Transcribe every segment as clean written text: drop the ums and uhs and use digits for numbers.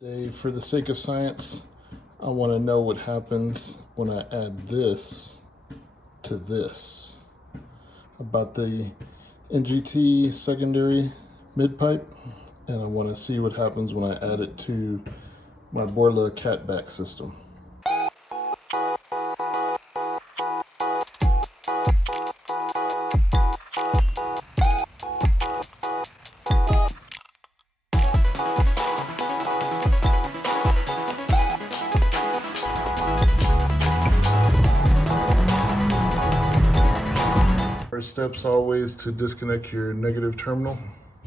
For the sake of science, I want to know what happens when I add this to this. About the NGT Secondary Midpipe, and I want to see what happens when I add it to my Borla Cat-Back system. First step's always to disconnect your negative terminal.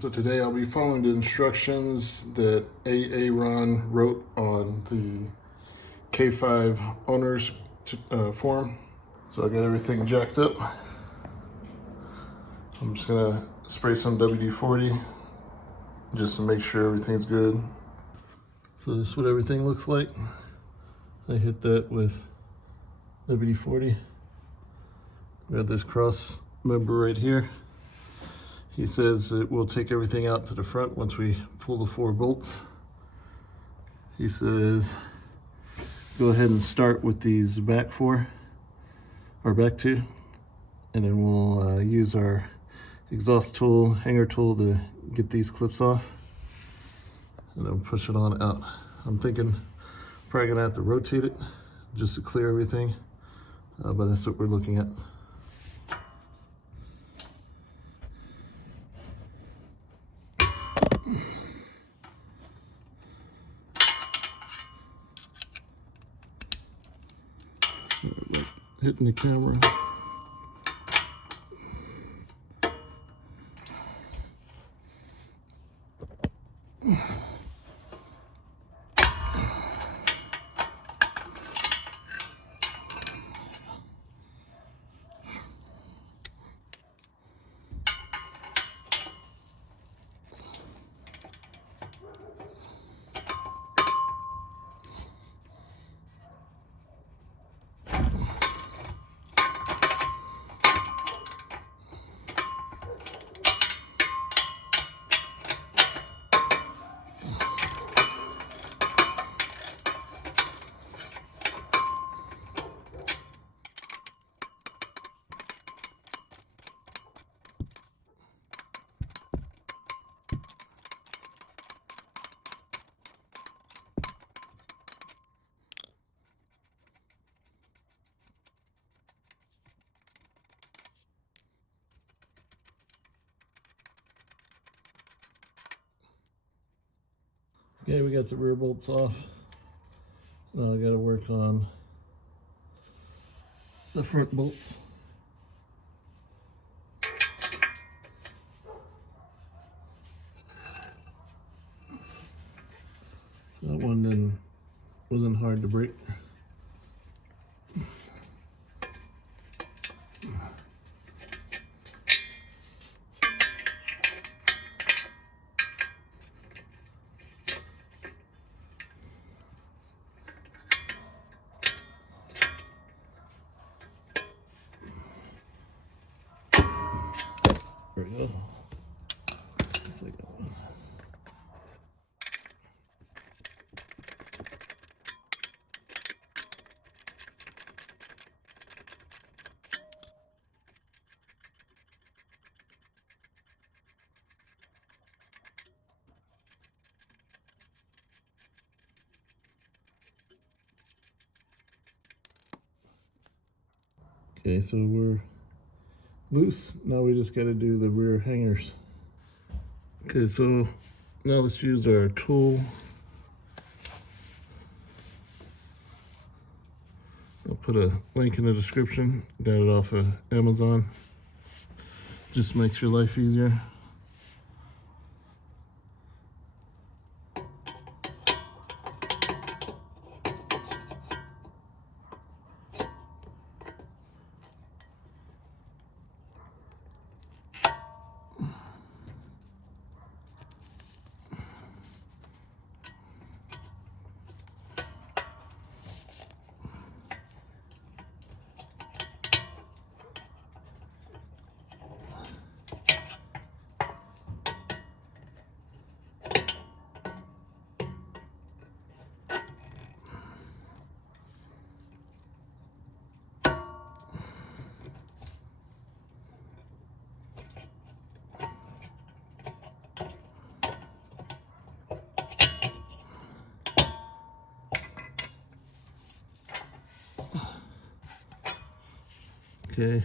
So today I'll be following the instructions that Ron wrote on the K5 owner's form. So I got everything jacked up. I'm just gonna spray some WD-40 just to make sure everything's good. So this is what everything looks like. I hit that with WD-40. Got this cross member right here. He says it will take everything out to the front once we pull the 4 bolts. He says go ahead and start with these back 4, or back 2, and then we'll use our exhaust tool, hanger tool, to get these clips off and then push it on out. I'm thinking probably gonna have to rotate it just to clear everything, but that's what we're looking at. Hitting the camera. Okay, we got the rear bolts off. Now I got to work on the front bolts. So that one wasn't hard to break. There we go. Second one. Okay, so we're loose. Now we just got to do the rear hangers. Okay, so now let's use our tool. I'll put a link in the description. Got it off of Amazon. Just makes your life easier. okay.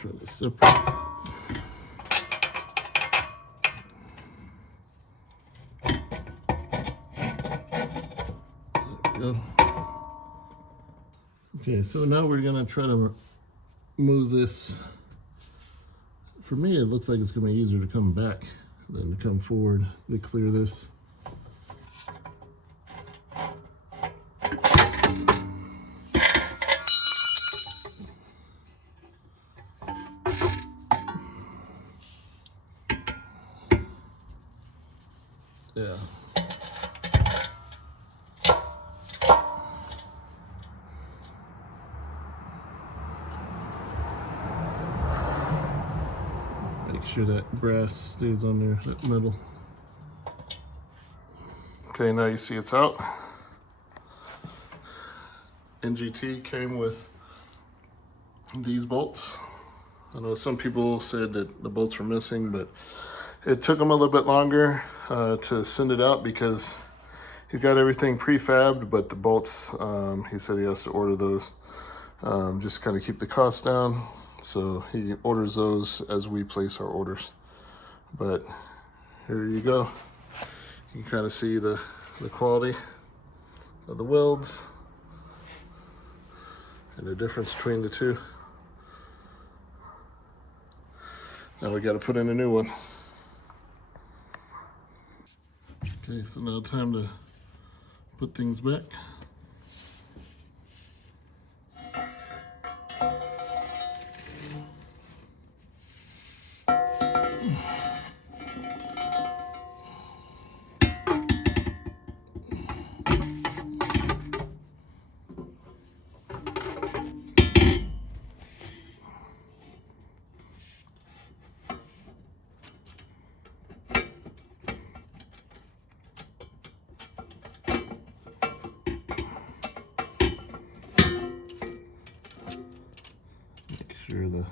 Try to separate. There we go. Okay, so now we're gonna try to move this. For me, it looks like it's gonna be easier to come back than to come forward to clear this. Yeah. Make sure that brass stays on there, that metal. Okay, now you see it's out. NGT came with these bolts. I know some people said that the bolts were missing, but it took him a little bit longer to send it out because he's got everything prefabbed, but the bolts, he said he has to order those just kind of keep the cost down. So he orders those as we place our orders. But here you go. You can kind of see the quality of the welds and the difference between the two. Now we got to put in a new one. Okay, so now time to put things back. Make sure the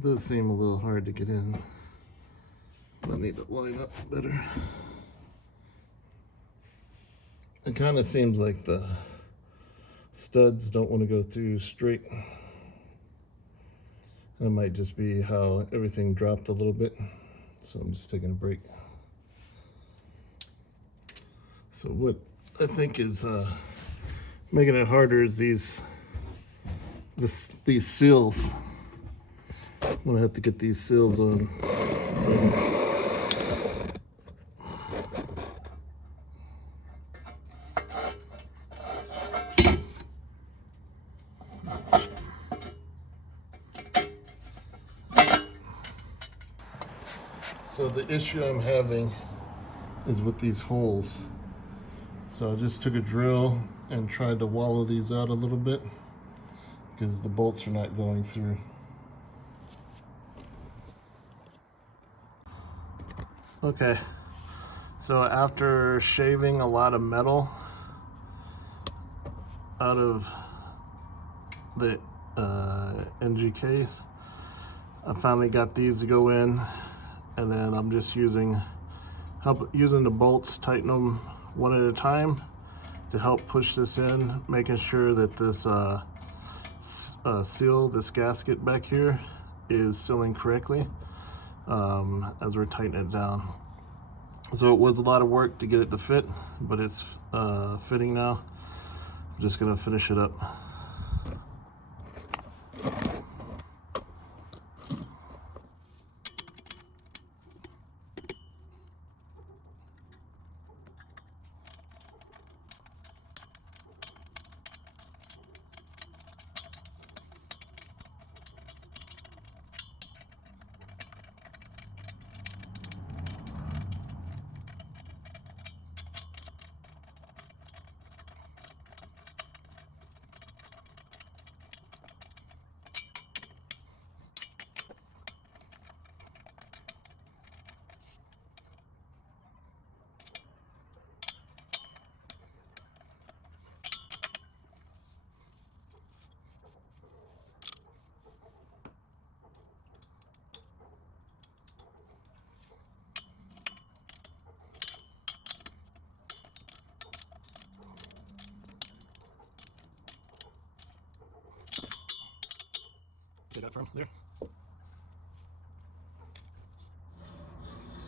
does seem a little hard to get in. I need to line up better. It kind of seems like the studs don't want to go through straight. That might just be how everything dropped a little bit. So I'm just taking a break. So what I think is making it harder is these seals. I'm gonna have to get these seals on. So the issue I'm having is with these holes. So I just took a drill and tried to wallow these out a little bit because the bolts are not going through. Okay, so after shaving a lot of metal out of the NGKs, I finally got these to go in, and then I'm just using the bolts, tighten them one at a time to help push this in, making sure that this seal, this gasket back here, is sealing correctly as we're tightening it down. So it was a lot of work to get it to fit, but it's fitting now. I'm just gonna finish it up.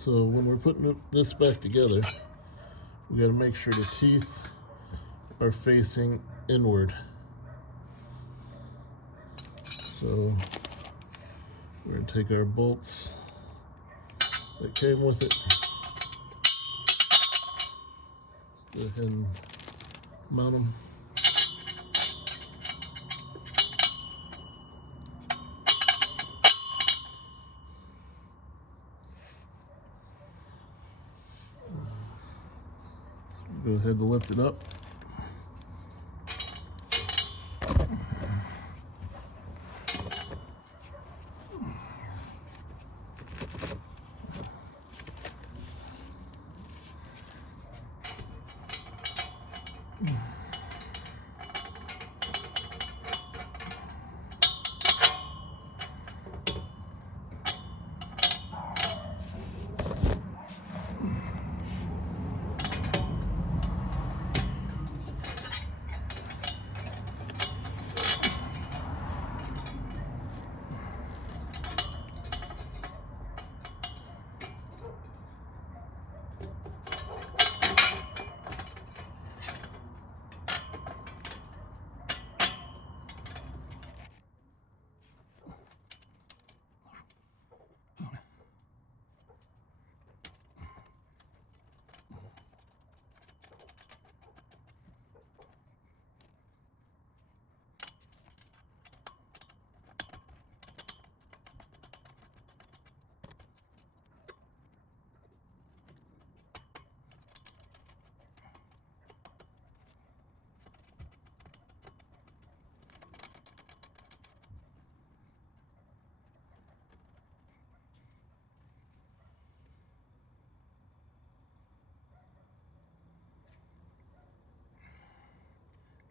So when we're putting this back together, we got to make sure the teeth are facing inward. So we're going to take our bolts that came with it, go ahead and mount them. Go ahead and lift it up.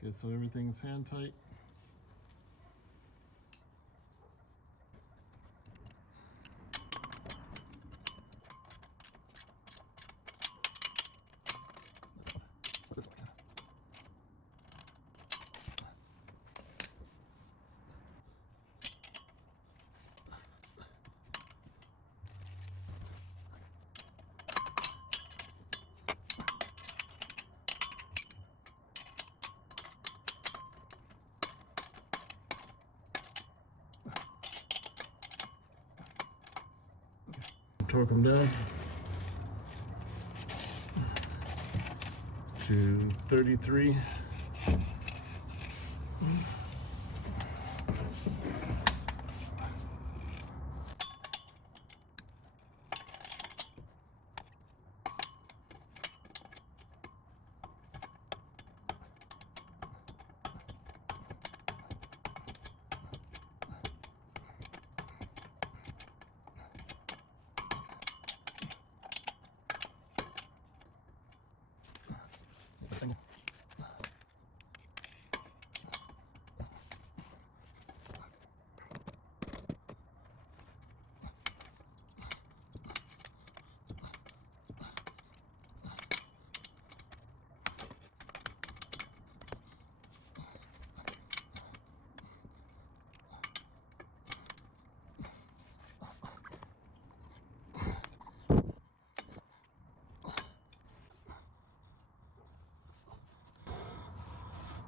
Okay, so everything's hand tight. Torque them down to 33.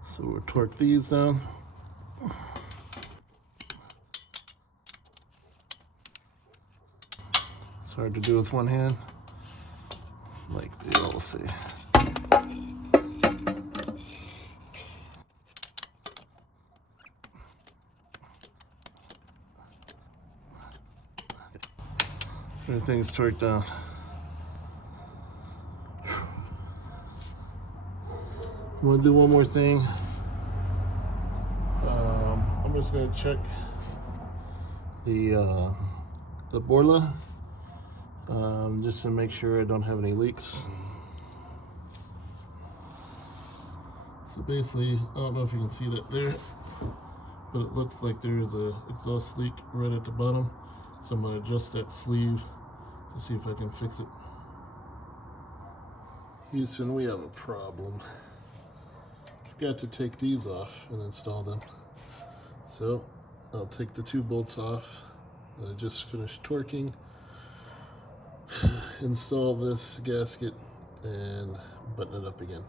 So we'll torque these down. It's hard to do with one hand, like you all see. Everything's torqued down. I'm gonna do one more thing. I'm just gonna check the Borla, just to make sure I don't have any leaks. So basically, I don't know if you can see that there, but it looks like there is a exhaust leak right at the bottom. So I'm gonna adjust that sleeve to see if I can fix it. Houston, we have a problem. Forgot to take these off and install them. So I'll take the two bolts off that I just finished torquing. install this gasket and button it up again.